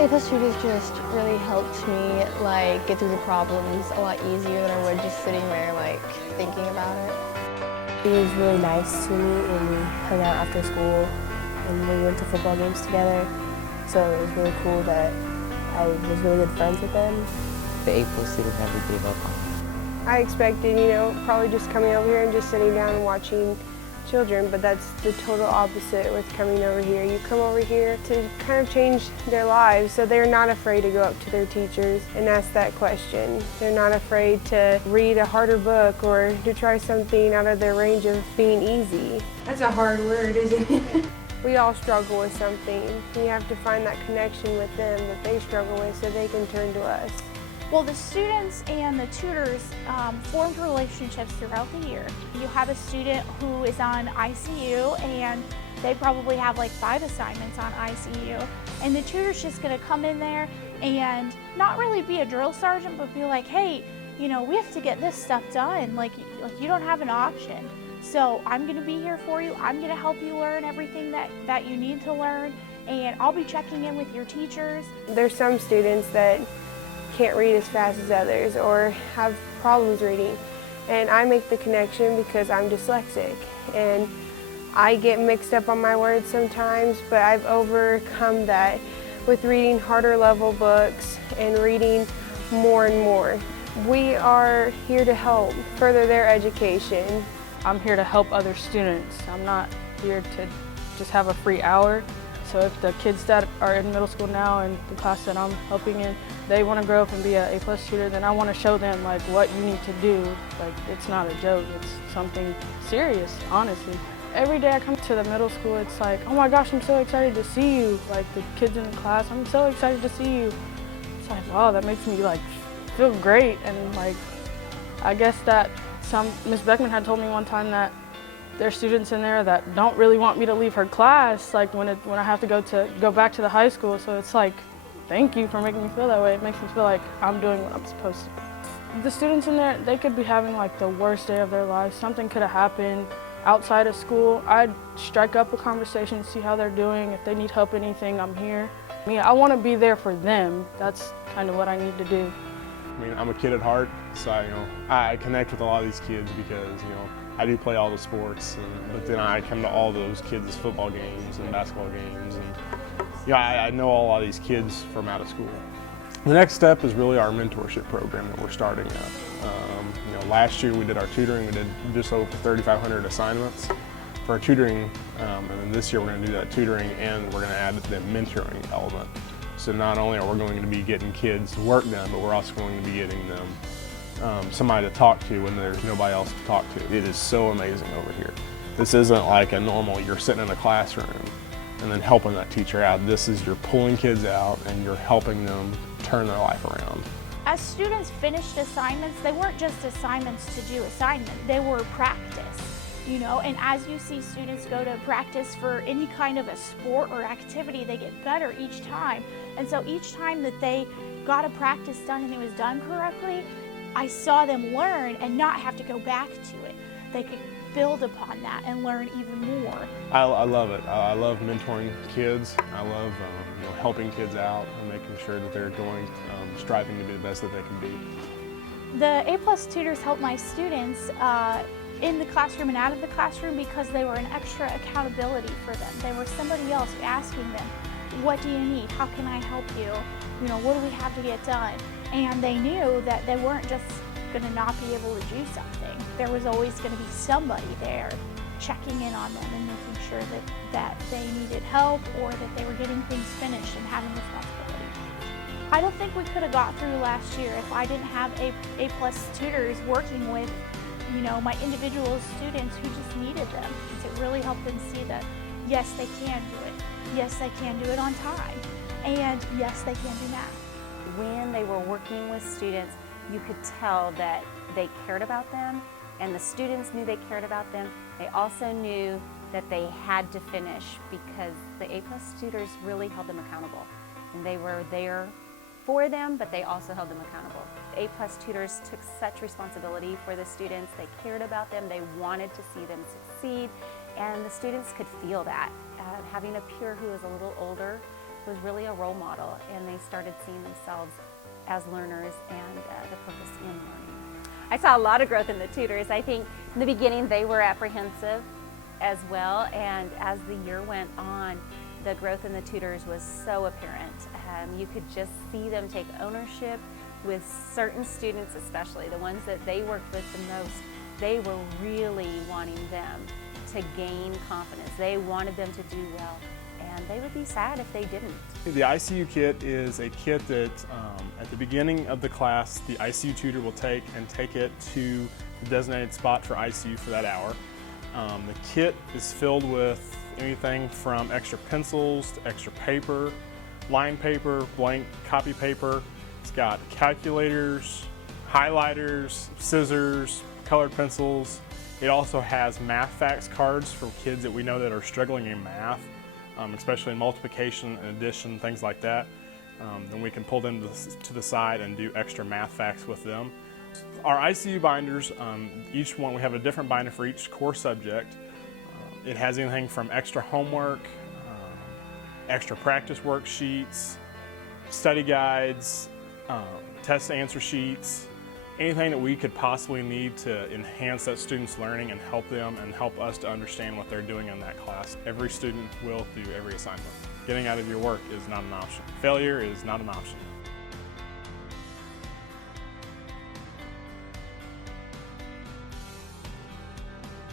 A+ tutors just really helped me get through the problems a lot easier than I would just sitting there thinking about it. He was really nice to me when we hung out after school and we went to football games together. So it was really cool that I was really good friends with them. The A+ student never gave up on me. I expected, probably just coming over here and just sitting down and watching children, but that's the total opposite with coming over here. You come over here to kind of change their lives, so they're not afraid to go up to their teachers and ask that question. They're not afraid to read a harder book or to try something out of their range of being easy. That's a hard word, isn't it? We all struggle with something. You have to find that connection with them that they struggle with so they can turn to us. Well, the students and the tutors formed relationships throughout the year. You have a student who is on ICU and they probably have like 5 assignments on ICU. And the tutor's just gonna come in there and not really be a drill sergeant, but be like, hey, we have to get this stuff done. Like you don't have an option. So I'm gonna be here for you. I'm gonna help you learn everything that you need to learn. And I'll be checking in with your teachers. There's some students that can't read as fast as others or have problems reading, and I make the connection because I'm dyslexic and I get mixed up on my words sometimes, but I've overcome that with reading harder level books and reading more and more. We are here to help further their education. I'm here to help other students. I'm not here to just have a free hour. So if the kids that are in middle school now and the class that I'm helping in, they want to grow up and be an A+ tutor, then I want to show them what you need to do. It's not a joke, it's something serious, honestly. Every day I come to the middle school, it's like, oh my gosh, I'm so excited to see you. The kids in the class, I'm so excited to see you. It's like, wow, that makes me feel great. And I guess that Miss Beckman had told me one time that there's students in there that don't really want me to leave her class, when I have to go back to the high school. So it's thank you for making me feel that way. It makes me feel like I'm doing what I'm supposed to. The students in there, they could be having the worst day of their lives. Something could have happened outside of school. I'd strike up a conversation, see how they're doing. If they need help, anything, I'm here. I want to be there for them. That's kind of what I need to do. I'm a kid at heart, so I connect with a lot of these kids because I do play all the sports, but then I come to all those kids' football games and basketball games, and I know a lot of these kids from out of school. The next step is really our mentorship program that we're starting up. Last year we did our tutoring. We did just over 3,500 assignments for our tutoring, and then this year we're going to do that tutoring and we're going to add the mentoring element. So not only are we going to be getting kids work done, but we're also going to be getting them somebody to talk to when there's nobody else to talk to. It is so amazing over here. This isn't like a normal, you're sitting in a classroom and then helping that teacher out. This is you're pulling kids out and you're helping them turn their life around. As students finished assignments, they weren't just assignments to do assignment, they were practice. And as you see students go to practice for any kind of a sport or activity, they get better each time. And so each time that they got a practice done and it was done correctly, I saw them learn and not have to go back to it. They could build upon that and learn even more. I love it. I love mentoring kids. I love helping kids out and making sure that they're striving to be the best that they can be. The A+ tutors help my students in the classroom and out of the classroom because they were an extra accountability for them. They were somebody else asking them, what do you need? How can I help you? What do we have to get done? And they knew that they weren't just going to not be able to do something. There was always going to be somebody there checking in on them and making sure that they needed help or that they were getting things finished and having responsibility. I don't think we could have got through last year if I didn't have A+ tutors working with my individual students who just needed them. It really helped them see that yes, they can do it. Yes, they can do it on time. And yes, they can do math. When they were working with students, you could tell that they cared about them and the students knew they cared about them. They also knew that they had to finish because the A+ tutors really held them accountable. And they were there for them, but they also held them accountable. The A+ tutors took such responsibility for the students. They cared about them. They wanted to see them succeed, and the students could feel that. Having a peer who was a little older was really a role model, and they started seeing themselves as learners and the purpose in learning. I saw a lot of growth in the tutors. I think in the beginning they were apprehensive as well, and as the year went on, the growth in the tutors was so apparent. You could just see them take ownership with certain students, especially the ones that they worked with the most. They were really wanting them to gain confidence. They wanted them to do well, and they would be sad if they didn't. The ICU kit is a kit that at the beginning of the class, the ICU tutor will take it to the designated spot for ICU for that hour. The kit is filled with anything from extra pencils to extra paper, line paper, blank copy paper. It's got calculators, highlighters, scissors, colored pencils. It also has math facts cards for kids that we know that are struggling in math, especially in multiplication and addition, things like that. Then we can pull them to the side and do extra math facts with them. Our ICU binders, each one, we have a different binder for each core subject. It has anything from extra homework, extra practice worksheets, study guides, test answer sheets, anything that we could possibly need to enhance that student's learning and help them and help us to understand what they're doing in that class. Every student will do every assignment. Getting out of your work is not an option. Failure is not an option.